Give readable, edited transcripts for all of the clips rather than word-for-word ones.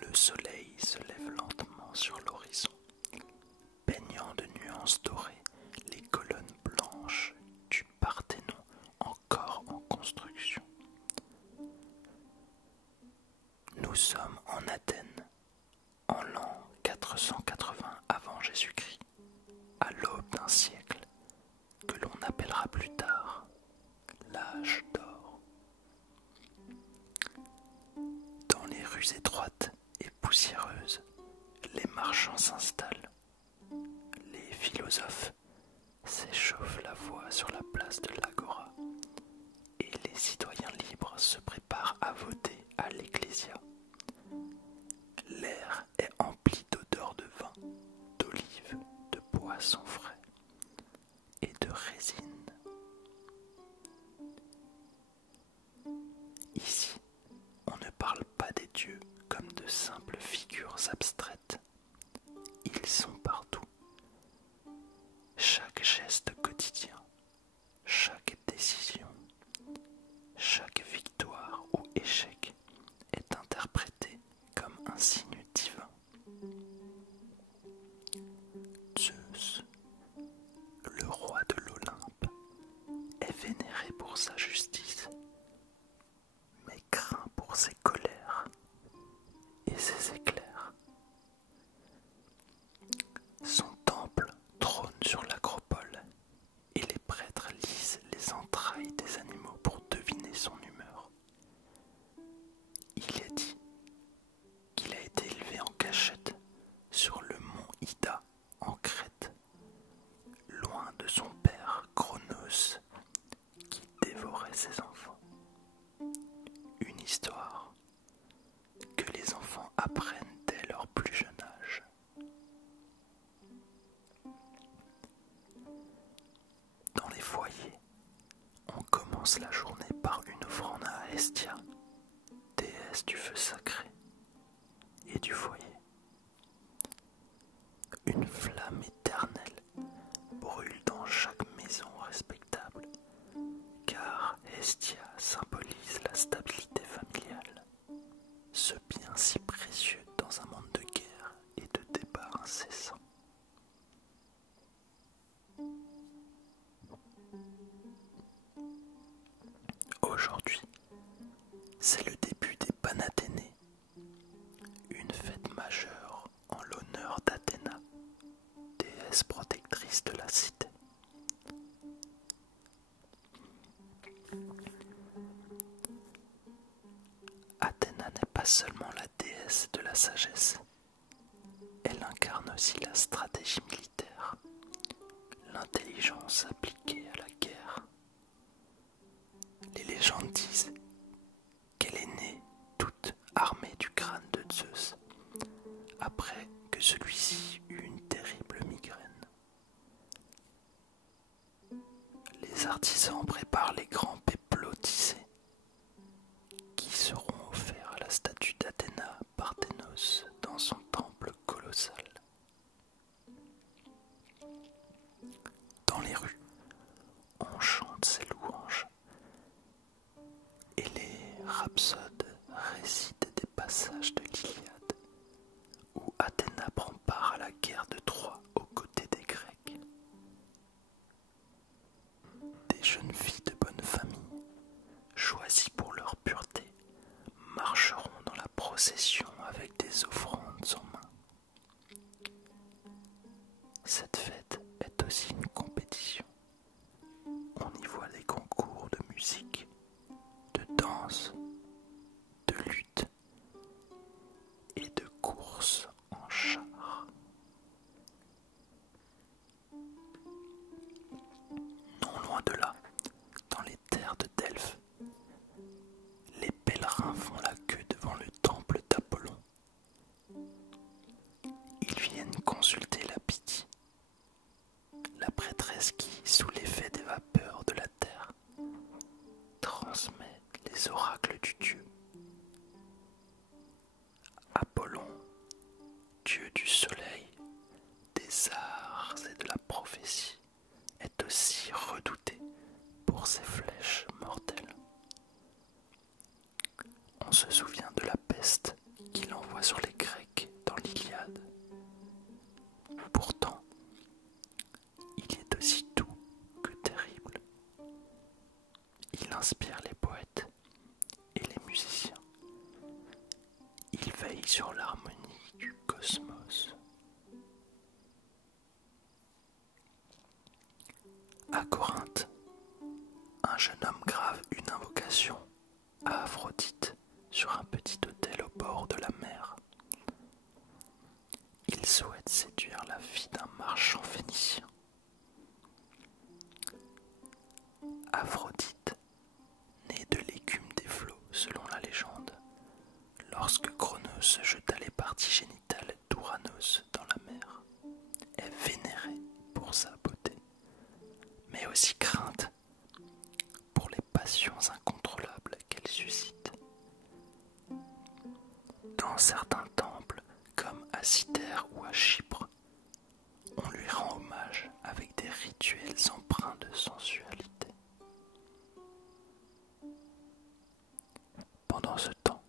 Le soleil se lève lentement sur l'horizon, peignant de nuances dorées les colonnes blanches du Parthénon encore en construction. Nous sommes en Athènes, en l'an 480 avant Jésus-Christ, à l'aube d'un siècle que l'on appellera plus tard l'âge d'or. Dans les rues étroites et poussiéreuses, les marchands s'installent, les philosophes s'échauffent la voix sur la place de l'Agora, et les citoyens libres se préparent à voter à l'Ecclésia. L'air est empli d'odeurs de vin, d'olives, de poissons frais et de résine. Ici, on ne parle pas des dieux comme de simples figures abstraites. Ils sont partout. Chaque geste quotidien, chaque décision, chaque victoire ou échec est interprété comme un signe divin. Zeus, le roi de l'Olympe, est vénéré pour sa justice, mais craint pour ses colères et ses éclairs. Son temple trône sur l'acropole et les prêtres lisent les entrailles des animaux pour deviner son humeur. Il est dit qu'il a été élevé en cachette sur le mont Ida en Crète, loin de son père Cronos qui dévorait ses enfants. Une histoire que les enfants apprennent dès leur plus jeune âge. Dans les foyers, on commence la journée par une offrande à Hestia, déesse du feu sacré et du foyer. Une flamme éternelle brûle dans chaque maison respectable, car Hestia symbolise la stabilité familiale, ce bien si précieux dans un monde de guerre et de débats incessants. Aujourd'hui, c'est le début des Panathénées, une fête majeure en l'honneur d'Athéna, déesse protectrice de la cité. Athéna n'est pas seulement la déesse de la sagesse, elle incarne aussi la stratégie militaire, l'intelligence appliquée à la guerre. Les légendes disent qu'elle est née toute armée du crâne de Zeus, après que celui-ci eut une terrible migraine. Les artisans préparent les grands péplos tissés, qui seront offerts à la statue d'Athéna Parthénos dans son temple colossal. Dans les rues, on chante ses louanges, et les rhapsodes récitent des passages de l'Iliade, où Athéna prend part à la guerre de Troie aux côtés des Grecs. Des jeunes filles de bonne famille, choisies pour leur pureté, marcheront dans la procession avec des offrandes en main. Cette fête est aussi une compétition. On y voit des concours de musique, de danse, de lutte et de course en char. Non loin de là, dans les terres de Delphes, les pèlerins font la queue devant le temple d'Apollon. Ils viennent consulter la Pythie, la prêtresse qui, sous l'effet des vapeurs de la terre, transmet les oracles du dieu. Apollon, dieu du soleil, des arts et de la prophétie, est aussi redouté pour ses flèches mortelles. On se souvient de la peste peste qu'il envoie sur les Grecs dans l'Iliade. Pourtant, il est aussi doux que terrible. Il inspire les poètes et les musiciens. Il veille sur l'harmonie du cosmos. À Corinthe, un jeune homme grave une invocation à Aphrodite sur un petit autel au bord de la mer. Il souhaite séduire la fille d'un marchand phénicien. Aphrodite, née de l'écume des flots selon la légende, lorsque Cronos jeta les parties génitales d'Ouranos dans la mer, est vénérée pour sa beauté, mais aussi crainte pour les passions incontrôlables qu'elle suscite. Dans certains temples, comme à Cythère ou à Chypre, on lui rend hommage avec des rituels empreints de sensualité. Pendant ce temps,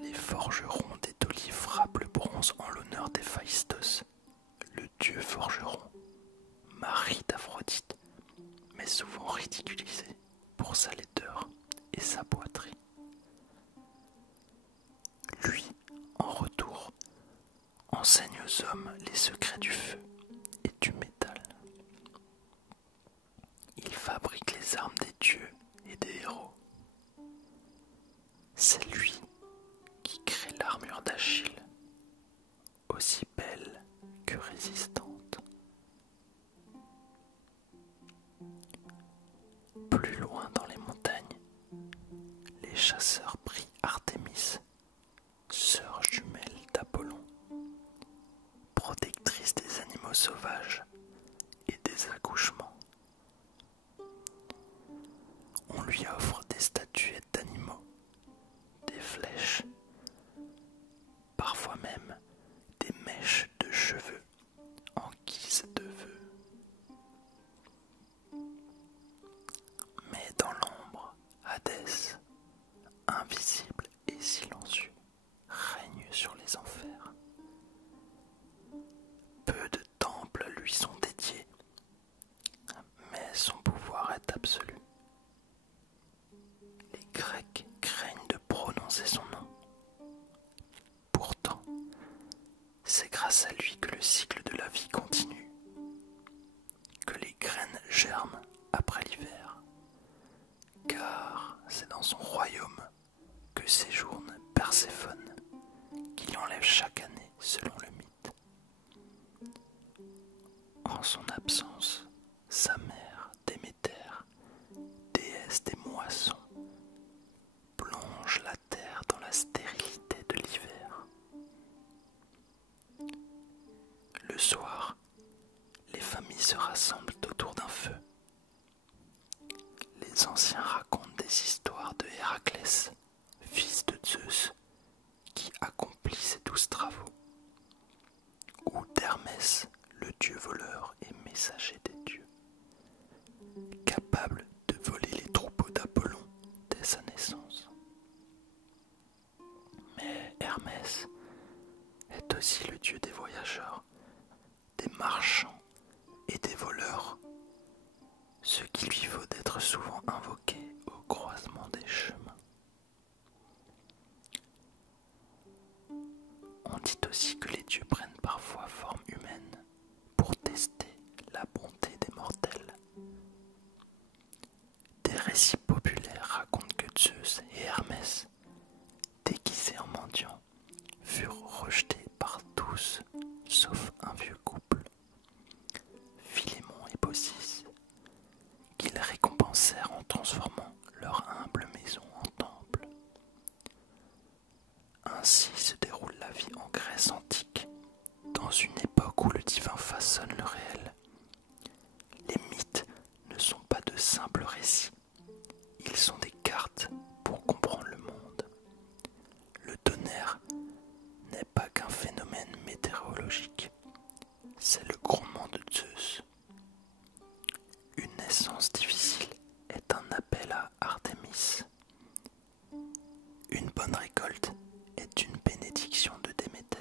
les forgerons des d'olive frappent le bronze en l'honneur d'Héphaïstos, le dieu forgeron, mari d'Aphrodite, mais souvent ridiculisé pour sa laideur et sa boiterie. Lui, en retour, enseigne aux hommes les secrets du feu et du métal. Il fabrique les armes des dieux et des héros. C'est lui qui crée l'armure d'Achille, aussi belle que résistante. Plus loin dans les montagnes, les chasseurs prient Artémis, sœur jumelle d'Apollon, protectrice des animaux sauvages et des accouchements. On lui offre des statuettes d'animaux, des flèches, parfois même des mèches de cheveux en guise de vœux. Mais dans l'ombre, Hadès, invisible et silencieux, règne sur les enfers. Peu de temples lui sont dédiés, mais son pouvoir est absolu. Les Grecs craignent de prononcer son nom. Pourtant, c'est grâce à lui que le cycle de la vie continue, que les graines germent après l'hiver, car c'est dans son royaume que séjourne Perséphone, qui l'enlève chaque année selon le mythe. En son absence, sa mère, Déméter, déesse des moissons, plonge la terre dans la stérilité de l'hiver. Le soir, les familles se rassemblent autour d'un feu. Les anciens racontent des histoires de Héraclès, fils de Zeus, qui accomplit ses 12 travaux, ou d'Hermès, le dieu voleur et messager des dieux, capable de voler les troupeaux d'Apollon dès sa naissance. Mais Hermès est aussi le dieu des voyageurs, des marchands et des voleurs, ce qui lui vaut d'être souvent invoqué au croisement des chemins. On dit aussi que les dieux prennent parfois forme humaine pour tester la bonté des mortels. Des récits populaires racontent que Zeus et Hermès, déguisés en mendiants, furent rejetés par tous, sauf un vieux couple, Philémon et Baucis, qu'ils récompensèrent en transformant leur humble maison en temple. Ainsi se déroule la vie en Grèce antique, dans une époque où le divin façonne le réel. Les mythes ne sont pas de simples récits, ils sont des cartes pour comprendre le monde. Le tonnerre n'est pas qu'un phénomène météorologique, c'est le grondement de Zeus. Une naissance difficile est un appel à Artémis. Une bonne récolte bénédiction de Déméter.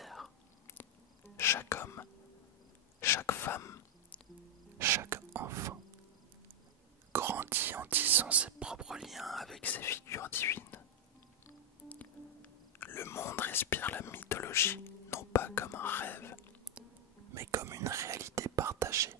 Chaque homme, chaque femme, chaque enfant grandit en tissant ses propres liens avec ces figures divines. Le monde respire la mythologie, non pas comme un rêve, mais comme une réalité partagée